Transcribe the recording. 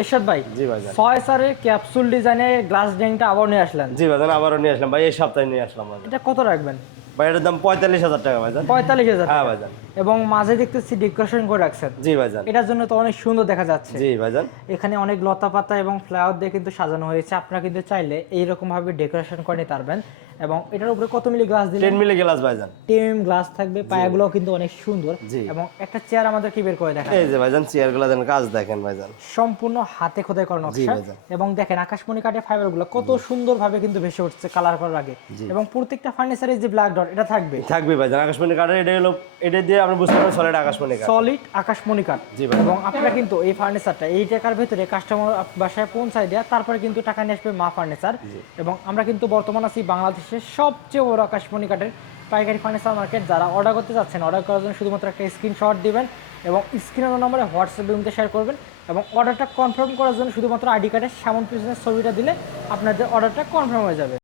এরশাদ ভাই, জি ভাইজান। 6 সারের ক্যাপসুল ডিজাইনের গ্লাস ড্যাংটা আবার নিয়ে আসলেন। জি ভাইজান, আবারও নিয়ে আসলাম ভাই, এই সপ্তাহে নিয়ে আসলাম ভাইজান। এটা কত রাখবেন? ভাই এটার দাম 45,000 টাকা ভাইজান। 45,000 হ্যাঁ টাকা। ভাইজান। এবং মাঝে দেখতেছি ডেকোরেশন করে রাখছেন। জি ভাইজান। এটার জন্য তো অনেক সুন্দর দেখা যাচ্ছে। জি ভাইজান। এখানে অনেক লতা পাতা এবং ফ্লাওয়ার দিয়ে কিন্তু সাজানো হয়েছে। আপনারা কিন্তু চাইলে এইরকম ভাবে ডেকোরেশন করে নিতে পারবেন। এবং এটার উপরে কত মিলি গ্লাস দিলেন? 10 মিলি গ্লাস ভাইজান। 10 গ্লাস থাকবে, পায়াগুলো কিন্তু অনেক সুন্দর। জি। এবং একটা চেয়ার আমাদের কি বের করে দেখা এই যে ভাইজান চেয়ারগুলো দেন, কাজ দেখেন ভাইজান। সম্পূর্ণ হাতে খোদাই করা জি নকশা। ভাইজান। এবং দেখেন আকাশমণি কাঠের ফাইবারগুলো কত সুন্দরভাবে কিন্তু ভেসে উঠছে কালার করার আগে। এবং প্রত্যেকটা ফার্নিচারের যে ব্ল্যাক ডট এটা থাকবে থাকবে ভাইজান, আকাশমণি কাঠের। এটা হলো, এটা দিয়ে আপনি বুঝতে পারবেন সলিড আকাশমণি কাঠ। সলিড আকাশমণি কাঠ। জি ভাই। এবং আপনারা কিন্তু এই ফার্নিচারটা এই টাকার ভিতরে কাস্টমার বাসায় পৌঁছায় দেওয়া, তারপরে কিন্তু টাকা নিয়ে আসবে মা ফার্নিচার। এবং আমরা কিন্তু বর্তমান আছি বাংলাদেশের সবচেয়ে বড় আকাশমণি কাঠের পাইকারি ফার্নিচার মার্কেট। যারা অর্ডার করতে যাচ্ছেন, অর্ডার করার জন্য শুধুমাত্র একটা স্ক্রিনশট দিবেন এবং স্ক্রিনের নম্বরে হোয়াটসঅ্যাপ লিঙ্কে শেয়ার করবেন। এবং অর্ডারটা কনফার্ম করার জন্য শুধুমাত্র আইডি কার্ডের সামন পিছনের ছবিটা দিলে আপনাদের অর্ডারটা কনফার্ম হয়ে যাবে।